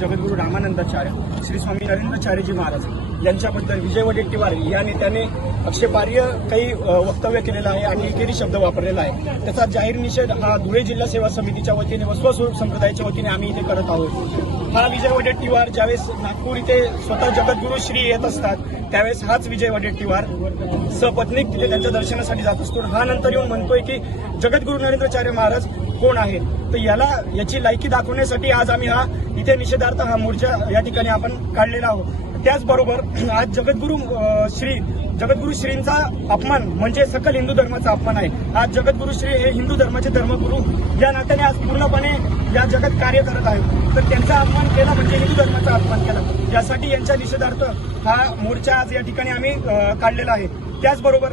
जगद्गुरू रामानंदाचार्य श्री स्वामी नरेंद्रचार्यजी महाराज यांच्याबद्दल विजय वडेट्टीवार या नेत्याने आक्षेपार्ह काही वक्तव्य केलेलं आहे आणि एकेरी शब्द वापरलेला आहे. त्याचा जाहीर निषेध हा धुळे जिल्हा सेवा समितीच्या वतीने वस्वस्वरूप संप्रदायाच्या वतीने आम्ही इथे करत आहोत. हा विजय वडेट्टीवार ज्यावेळेस नागपूर इथे स्वतः जगद्गुरू श्री येत असतात त्यावेळेस हाच विजय वडेट्टीवार सपत्नीक तिथे त्यांच्या दर्शनासाठी जात असतो. हा नंतर येऊन म्हणतोय की जगद्गुरू नरेंद्राचार्य महाराज कोण आहेत? तर याला याची लायकी दाखवण्यासाठी आज आम्ही हा इथे निषेधार्थ हा मोर्चा या ठिकाणी आपण काढलेला आहोत. त्याचबरोबर आज जगद्गुरू श्री जगद्गुरू श्रींचा अपमान म्हणजे सकल हिंदू धर्माचा अपमान आहे. आज जगद्गुरू श्री हे हिंदू धर्माचे धर्मगुरू. या नात्याने आज पूर्णपणे या जगात कार्य करत आहेत. तर त्यांचा अपमान केला म्हणजे हिंदू धर्माचा अपमान केला. यासाठी यांच्या निषेधार्थ हा मोर्चा आज या ठिकाणी आम्ही काढलेला आहे. त्याचबरोबर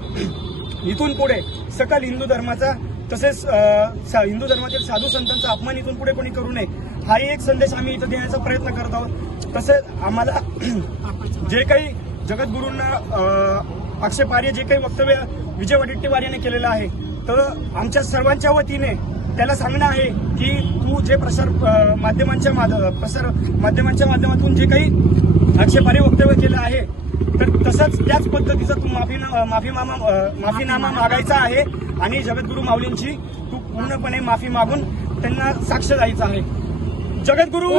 इथून पुढे सकल हिंदू धर्माचा तसेच हिंदू धर्मातील साधू संतांचा अपमान इथून पुढे कोणी करू नये हाही एक संदेश आम्ही इथं देण्याचा प्रयत्न करत आहोत. तसेच आम्हाला जे काही जगद्गुरूंना अ, आक्षेपार्ह जे काही वक्तव्य विजय वडेट्टीवार यांनी केलेलं आहे तर आमच्या सर्वांच्या वतीने त्याला सांगणं आहे की तू जे प्रसार माध्यमांच्या माध- प्रसार माध्यमांच्या माध्यमातून जे काही आक्षेपार्ह वक्तव्य केलं आहे तर तसंच त्याच पद्धतीचा तू माफी माफीनामा माफीनामा मागायचा आहे. आणि जगद्गुरू माऊलींची तू पूर्णपणे माफी मागून त्यांना साक्ष द्यायचं आहे जगद्गुरू